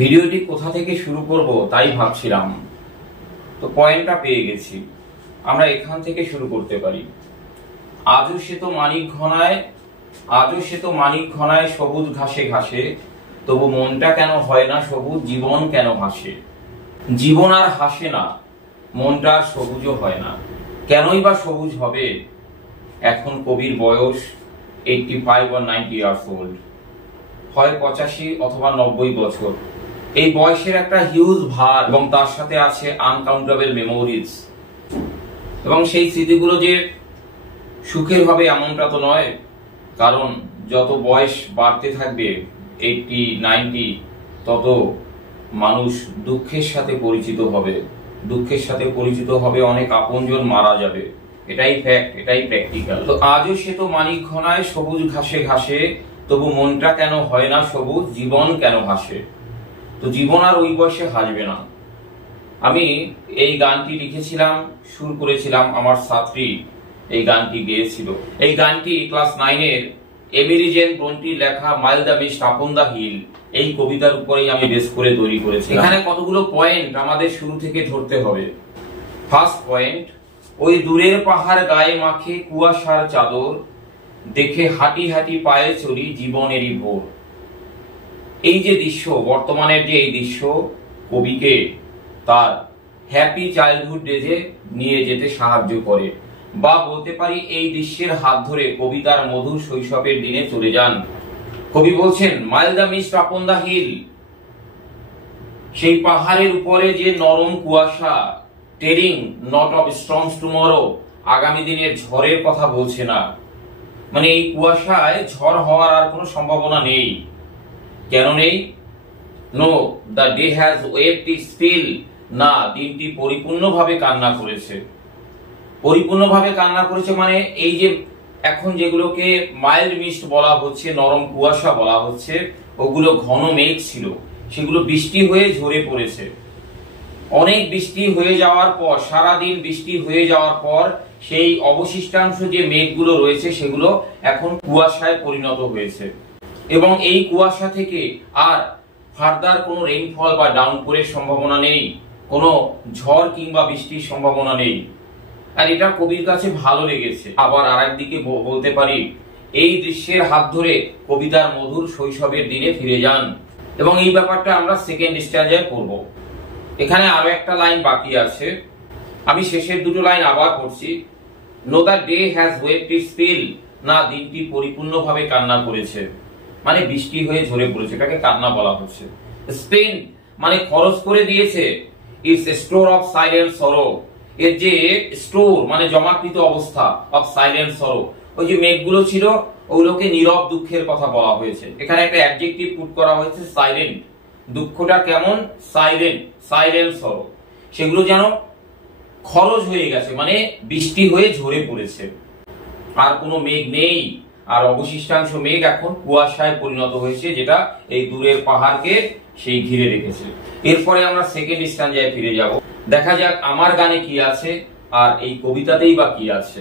ভিডিওটি কোথা থেকে শুরু করব তাই ভাবছিলাম, তো পয়েন্টটা পেয়ে গেছি। আমরা এখান থেকে শুরু করতে পারি। আজও সে তো মানিক ঘনায় সবুজ ঘাসে ঘাসে, তবু মনটা কেন হয় না সবুজ, জীবন কেন হাসে। জীবন আর হাসে না, মনটা আর সবুজও হয় না। কেনই বা সবুজ হবে? এখন কবির বয়স 85 বা 90 ইয়ার্স ওল্ড, হয় 85 অথবা 90 বছর। এই বয়সের একটা হিউজ ভার এবং তার সাথে আছে আনকাউন্টেবল মেমোরিজ। এবং সেই স্মৃতিগুলো যে সুখের হবে এমনটা তো নয়, কারণ যত বয়স বাড়তে থাকবে 80, 90, তত মানুষ দুঃখের সাথে পরিচিত হবে, অনেক আপনজন মারা যাবে। এটাই ফ্যাক্ট, এটাই প্র্যাকটিক্যাল। তো আজও সে তো মানিক ঘনায় সবুজ ঘাসে ঘাসে, তবু মনটা কেন হয় না সবুজ, জীবন কেন হাসে। তো জীবন আর ওই বয়সে হাসবে না। আমি এই গানটি লিখেছিলাম, সুর করেছিলাম, আমার ছাত্রী এই গানটি গেয়েছিল। এই গানটি ক্লাস 9-এর এমিলি জেন ব্রন্টির লেখা mild the mist upon the hill এই কবিতার উপরেই আমি বেস করে তৈরি করেছি। এখানে কতগুলো পয়েন্ট আমাদের শুরু থেকে ধরতে হবে। ফার্স্ট পয়েন্ট, ওই দূরের পাহাড় গায়ে মাখে কুয়াশার চাদর, দেখে হাঁটি হাঁটি পায়ে চলি জীবনেরই ভোর। এই যে দৃশ্য, বর্তমানের যে এই দৃশ্য কবিকে তার হ্যাপি চাইল্ডহুড ডেজে নিয়ে যেতে সাহায্য করে, বা বলতে পারি এই দৃশ্যের হাত ধরে কবিতার মধুর শৈশবের দিনে চলে যান। কবি বলছেন mild the mist upon the hill, সেই পাহাড়ের উপরে যে নরম কুয়াশা, telling not of storms tomorrow, আগামী দিনের ঝড়ের কথা বলছে না। মানে এই কুয়াশায় ঝড় হওয়ার আর কোনো সম্ভাবনা নেই। কেন নেই? No, the day has wept its fill, না, দিনটি পরিপূর্ণভাবে কান্না করেছে। মানে এই যে এখন যেগুলোকে মাইল্ড মিস্ট বলা হচ্ছে, নরম কুয়াশা বলা হচ্ছে, ওগুলো ঘন মেঘ ছিল, সেগুলো বৃষ্টি হয়ে ঝরে পড়েছে। অনেক বৃষ্টি হয়ে যাওয়ার পর, সারাদিন বৃষ্টি হয়ে যাওয়ার পর সেই অবশিষ্টাংশ যে মেঘগুলো রয়েছে সেগুলো এখন কুয়াশায় পরিণত হয়েছে। এবং এই কুয়াশা থেকে আর ফার্দার কোনো রেইনফল বা ডাউনপোরের সম্ভাবনা নেই, কোনো ঝড় কিংবা বৃষ্টির সম্ভাবনা নেই। আর এটা কবির কাছে ভালো লেগেছে। আবার আরেকদিকে বলতে পারি, এই দৃশ্যের হাত ধরে কবিতার মধুর শৈশবের দিনে ফিরে যান। এবং এই ব্যাপারটা আমরা সেকেন্ড স্ট্যান্জায় পড়ব। এখানে আরো একটা লাইন বাকি আছে, আমি শেষের দুটো লাইন আবার পড়ছি। No the day has wept its fill, না, দিনটি পরিপূর্ণভাবে কান্না করেছে। মানে বৃষ্টি হয়ে ঝরে পড়েছে, এটাকে কান্না বলা হচ্ছে। স্পেন্ড মানে খরচ করে দিয়েছে। ইটস স্টোর অফ সাইলেন্ট সরো, এর যে স্টোর মানে জমাকৃত অবস্থা, অফ সাইলেন্ট সরো, ওই যে মেঘগুলো ছিল ওগুলোকে নীরব দুঃখের কথা বলা হয়েছে। এখানে একটা অ্যাডজেক্টিভ পুট করা হয়েছে সাইলেন্ট। দুঃখটা কেমন? সাইলেন্ট সরো, সেগুলো যেন খরচ হয়ে গেছে, মানে বৃষ্টি হয়ে ঝরে পড়েছে, আর কোনো মেঘ নেই। আর অবশিষ্টাংশ মেঘ এখন কুয়াশায় পরিণত হয়েছে, যেটা এই দূরের পাহাড়কে সেই ঘিরে রেখেছে। এরপরে আমরা সেকেন্ড স্ট্যান্জায় ফিরে যাব, দেখা যাক আমার গানে কি আছে আর এই কবিতাতেই বা কি আছে।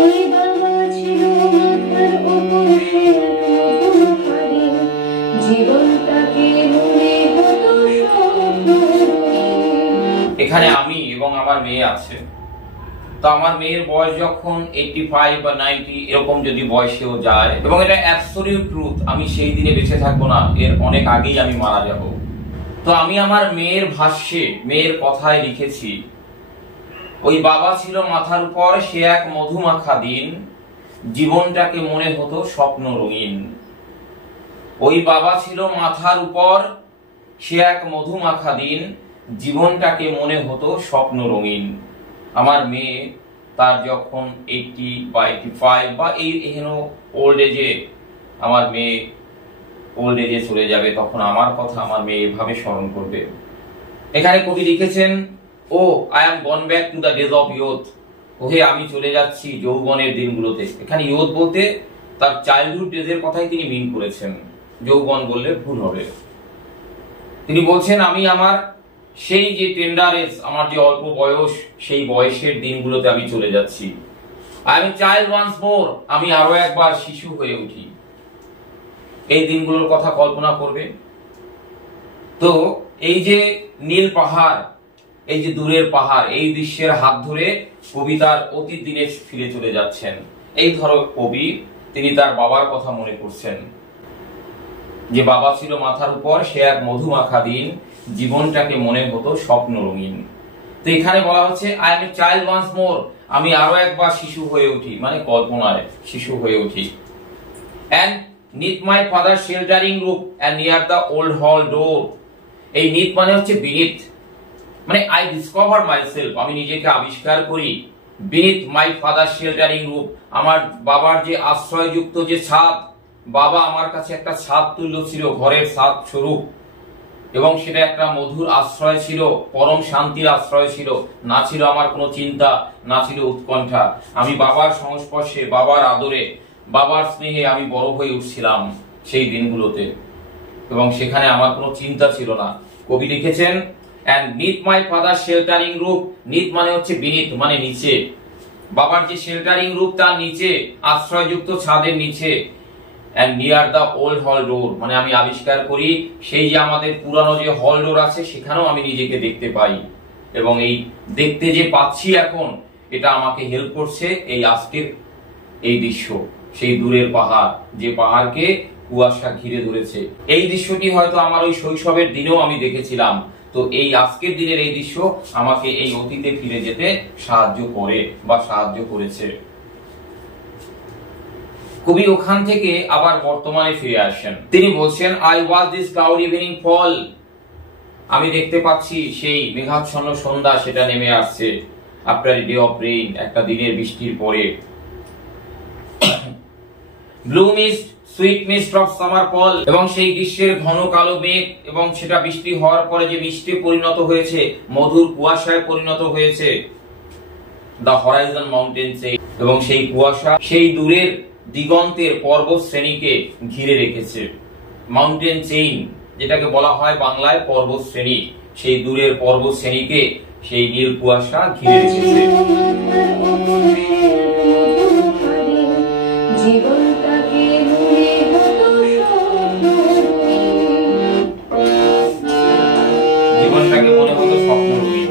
ওই বাবা ছিল মাথার এখানে আমি এবং আমার মেয়ে আছে। তো আমার মেয়ের বয়স যখন 85 বা 90 এরকম যদি বয়সেও যায়, এবং এটা অ্যাবসলিউট ট্রুথ, আমি সেই দিনে বেঁচে থাকবো না, এর অনেক আগেই আমি মারা যাব। তো আমি আমার মেয়ের ভাষ্যে, মেয়ের কথায় লিখেছি, ওই বাবা ছিল মাথার উপর, সে এক মধুমাখা দিন, জীবনটাকে মনে হতো স্বপ্ন রঙিন। ওই বাবা ছিল মাথার উপর, সে এক মধুমাখা দিন, জীবনটাকে মনে হতো স্বপ্ন রঙিন। আমার মেয়ে, তার যখন 80 বা 85 বা এই ওল্ড এজে, আমার মেয়ে ওল্ড এজে চলে যাবে, তখন আমার কথা আমার মেয়ে এভাবে স্মরণ করবে। এখানে কবি লিখেছেন, O I am gone back to the days of youth, ওহে আমি চলে যাচ্ছি যৌবনের দিনগুলোতে। এখানে ইয়ুথ বলতে তার চাইল্ডহুড ডেজের কথাই তিনি মিন করেছেন, যৌবন বললে ভুল হবে। তিনি বলছেন, আমি আমার সেই যে টেন্ডার এজ, আমার যে অল্প বয়স, সেই বয়সের দিনগুলোতে আমি চলে যাচ্ছি। I am child once more, আমি আরো একবার শিশু হয়ে উঠি। এই দিনগুলোর কথা কল্পনা করবে। তো এই যে নীল পাহাড়, এই যে দূরের পাহাড়, এই দৃশ্যের হাত ধরে কবিতার অতীত দিনে ফিরে চলে যাচ্ছেন। এই ধরো কবি, তিনি তার বাবার কথা মনে করছেন, যে বাবা ছিল মাথার উপর, সে এক মধুমাখা দিন, জীবনটাকে মনে হতো স্বপ্ন রঙিন। তো এখানে বলা হচ্ছে, I am a child once more, আমি আরো একবার শিশু হয়ে উঠি, মানে কল্পনায় শিশু হয়ে উঠি। And neath my father sheltering roof and near the old hall door. এই নিথ মানে হচ্ছে বিনিথ, মানে আই ডিসকভার মাইসেলফ, আমি নিজেকে আবিষ্কার করি। Beneath my father sheltering roof, আমার বাবার যে আশ্রয়যুক্ত যে ছাদ, বাবা আমার কাছে একটা ছাদ তুল্য ছিল, ঘরের ছাদ স্বরূপ, এবং সেটা একটা মধুর আশ্রয় ছিল, পরম শান্তির আশ্রয় ছিল। না ছিল আমার কোনো চিন্তা, না ছিল উৎকণ্ঠা। আমি বাবার সংস্পর্শে, বাবার আদরে, বাবার স্নেহে আমি বড় হয়ে উঠছিলাম সেই দিনগুলোতে, এবং সেখানে আমার কোনো চিন্তা ছিল না। কবি লিখেছেন, and neath my father sheltering roof, নিথ মানে হচ্ছে বিনিথ, মানে নিচে, বাবার যে শেল্টারিং রুফ তার নিচে, আশ্রয়যুক্ত ছাদের নিচে, and near the old hall door, মানে আমি আবিষ্কার করি সেই যে আমাদের পুরানো যে হল ডোর আছে, সেখানেও আমি নিজেকে দেখতে পাই, এবং এই দেখতে যে পাচ্ছি এখন, এটা আমাকে হেল্প করছে এই আজকের এই দৃশ্য, সেই দূরের পাহাড়, যে পাহাড়কে কুয়াশা ঘিরে ধরেছে। এই দৃশ্যটি হয়তো আমার ওই শৈশবের দিনেও আমি দেখেছিলাম। তো এই আজকের দিনের এই দৃশ্য আমাকে এই অতীতে ফিরে যেতে সাহায্য করে বা সাহায্য করেছে। কবি ওখান থেকে আবার বর্তমানে ফিরে আসেন। তিনি বলছেন, I watch this cloud evening fall, আমি দেখতে পাচ্ছি সেই মেঘাচ্ছন্ন সন্ধ্যা, সেটা নেমে আসছে। After a day of rain, একটা দিনের বৃষ্টির পরে। Blue mist, sweet mist of summer fall, এবং সেই গ্রীষ্মের ঘন কালো মেঘ, এবং সেটা বৃষ্টি হওয়ার পরে যে মিষ্টি পরিণত হয়েছে, মধুর কুয়াশায় পরিণত হয়েছে। দ্য হরাইজন মাউন্টেন, এবং সেই কুয়াশা সেই দূরের দিগন্তের পর্বত শ্রেণীকে ঘিরে রেখেছে। মাউন্টেন চেইন, যেটাকে বলা হয় বাংলায় পর্বত শ্রেণী, সেই দূরের পর্বত শ্রেণীকে সেই নীল কুয়াশা ঘিরে রেখেছে। জীবনটাকে মনে হতো স্বপ্ন রঙিন।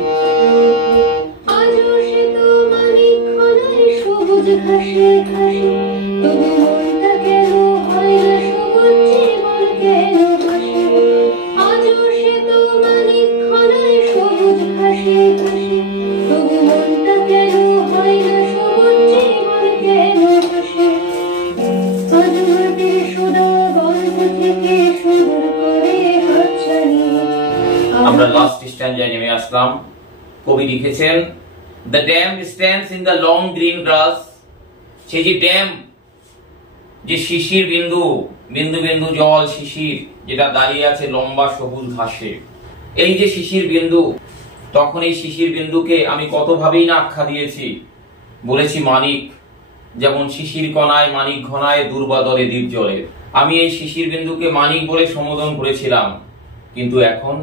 আমরা লাস্ট স্ট্যান্ডায় নেমে আসলাম। কবি লিখেছেন, the dam stands in the long green grass, সেই যে ড্যাম, যে শিশির বিন্দু, বিন্দু বিন্দু জল শিশির, যেটা দাঁড়িয়ে আছে লম্বা সবুজ ঘাসে। এই যে শিশির বিন্দু, তখন এই শিশির বিন্দুকে আমি কত ভাবেই না আখ্যা দিয়েছি, বলেছি মানিক, যেমন শিশির কণায় মানিক ঘনায় দুর্বাদলে দ্বীপ জলে। আমি এই শিশির বিন্দুকে মানিক বলে সম্বোধন করেছিলাম, কিন্তু এখন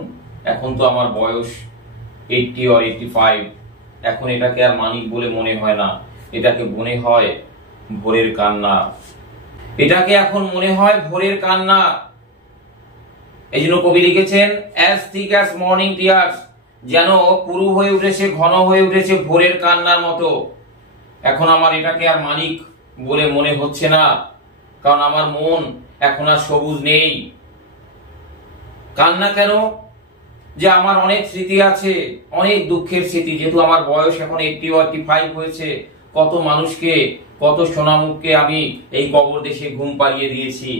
তো আমার বয়স 80 or 85, এখন এটাকে আর মানিক বলে মনে হয় না, এটাকে মনে হয় ভোরের কান্না। এটাকে এখন মনে হয় ভোরের কান্না। এই জন্য কবি লিখেছেন as thick as morning tears, যেন পুরু হয়ে উঠেছে, ঘন হয়ে উঠেছে ভোরের কান্নার মতো। এখন আমার এটাকে আর মানিক বলে মনে হচ্ছে না, কারণ আমার মন এখন আর সবুজ নেই। কান্না কেন? যে আমার অনেক স্মৃতি আছে, অনেক দুঃখের স্মৃতি। যেহেতু আমার বয়স এখন 85 হয়েছে, কত মানুষকে, কত সোনামুখকে আমি এই কবর দেশে ঘুম পাড়িয়ে দিয়েছি,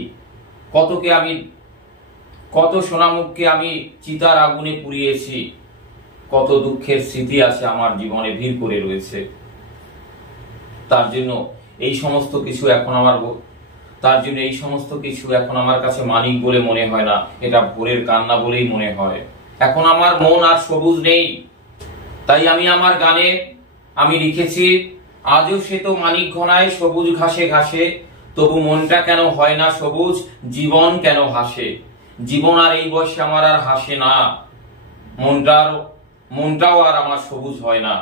কত সোনামুখকে আমি চিতার আগুনে পুড়িয়েছি। কত দুঃখের স্মৃতি আছে আমার জীবনে ভিড় করে রয়েছে। তার জন্য এই সমস্ত কিছু এখন আমার কাছে মানিক বলে মনে হয় না, এটা ভোরের কান্না বলেই মনে হয়। এখন আমার মন আর সবুজ নেই। তাই আমি আমার গানে আমি লিখেছি, আজও সে তো মানিক ঘনায় সবুজ ঘাসে ঘাসে, তবু মনটা কেন হয় না সবুজ, জীবন কেন হাসে। জীবন আর এই বয়সে আমার আর হাসে না, মনটাও আর আমার সবুজ হয় না।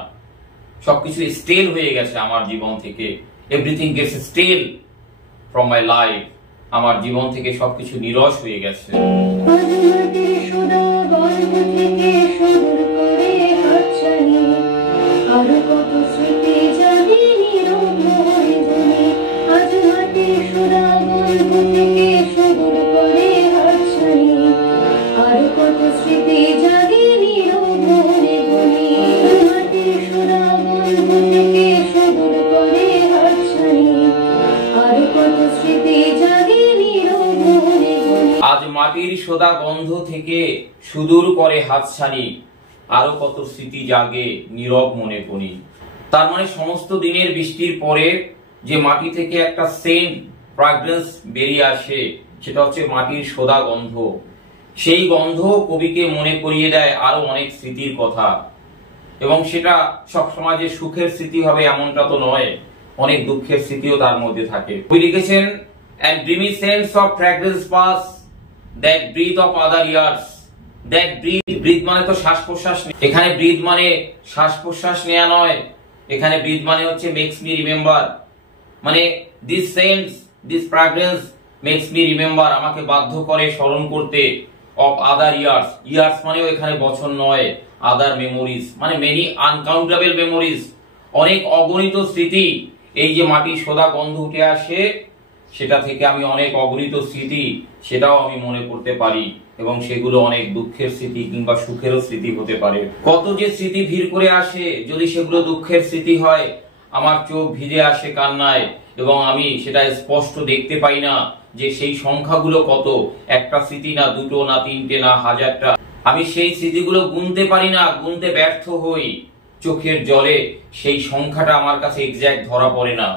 সবকিছু স্টেল হয়ে গেছে আমার জীবন থেকে। Everything gets stale from my life. আমার জীবন থেকে সবকিছু নিরস হয়ে গেছে। আজ মাটির সোদা গন্ধ থেকে সুদূর করে হাতছানি, আরো কত স্মৃতি জাগে নীরব মনে কোনি। তার মানে সমস্ত দিনের বৃষ্টির পরে যে মাটি থেকে একটা সেন্ট ফ্র্যাগ্রেন্স বেরিয়ে আসে, সেটা হচ্ছে মাটির সোদা গন্ধ। সেই গন্ধ কবিকে মনে করিয়ে দেয় আরো অনেক স্মৃতির কথা। এবং সেটা সবসময় যে সুখের স্মৃতি হবে এমনটা তো নয়, অনেক দুঃখের স্মৃতিও তার মধ্যে থাকে। কবি লিখেছেন, and dreamy scents of fragrance pass, that breathe of other years, that breathe মানে তো শ্বাস প্রশ্বাস। এখানে breathe মানে শ্বাস প্রশ্বাস নেওয়া নয়, এখানে breathe মানে হচ্ছে makes me remember। মানে this scents, this fragrance makes me remember, আমাকে বাধ্য করে স্মরণ করতে, of other years। years মানেও এখানে বছর নয়, other memories মানে many uncountable memories, অনেক অগণিত স্মৃতি। এই যে মাটির সোদা গন্ধ উঠে আসে, সেটা থেকে আমি অনেক অগণিত স্মৃতি সেটাও আমি মনে করতে পারি, এবং সেগুলো অনেক দুঃখের স্মৃতি কিংবা সুখেরও স্মৃতি হতে পারে। কত যে স্মৃতি ভিড় করে আসে, যদি সেগুলো দুঃখের স্মৃতি হয় আমার চোখ ভিজে আসে কান্নায়, এবং আমি সেটা স্পষ্ট দেখতে পাই না যে সেই সংখ্যাগুলো কত। একটা স্মৃতি না, দুটো না, তিনটে না, হাজারটা। আমি সেই স্মৃতিগুলো গুনতে পারি না, গুনতে ব্যর্থ হই। চোখের জলে সেই সংখ্যাটা আমার কাছে এক্সাক্ট ধরা পড়ে না।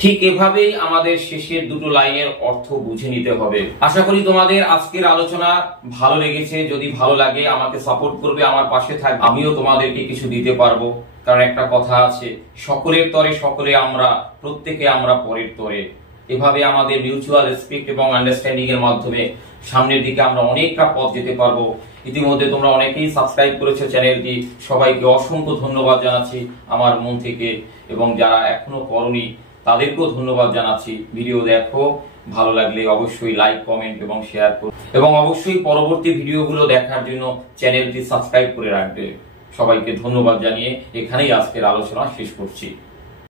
ঠিক এভাবেই আমাদের শেষের দুটো লাইনের অর্থ বুঝে নিতে হবে। আশা করি তোমাদের আজকের আলোচনা ভালো লেগেছে। যদি ভালো লাগে আমাকে সাপোর্ট করবে, আমার পাশে থাকবে, আমিও তোমাদেরকে কিছু দিতে পারবো। কারণ একটা কথা আছে, সকলের তরে সকলে আমরা, প্রত্যেকে আমরা পরের তরে। এভাবে আমাদের মিউচুয়াল রেসপেক্ট এবং আন্ডারস্ট্যান্ডিং এর মাধ্যমে সামনের দিকে আমরা অনেকটা পথ যেতে পারবো। ইতিমধ্যে তোমরা অনেকেই সাবস্ক্রাইব করেছো চ্যানেলটি, সবাইকে অসংখ্য ধন্যবাদ জানাচ্ছি আমার মন থেকে। এবং যারা এখনো করোনি তাদেরকেও ধন্যবাদ জানাচ্ছি। ভিডিও দেখো, ভালো লাগলে অবশ্যই লাইক, কমেন্ট এবং শেয়ার করো, এবং অবশ্যই পরবর্তী ভিডিওগুলো দেখার জন্য চ্যানেলটি সাবস্ক্রাইব করে রাখবে। সবাইকে ধন্যবাদ জানিয়ে এখানেই আজকের আলোচনা শেষ করছি।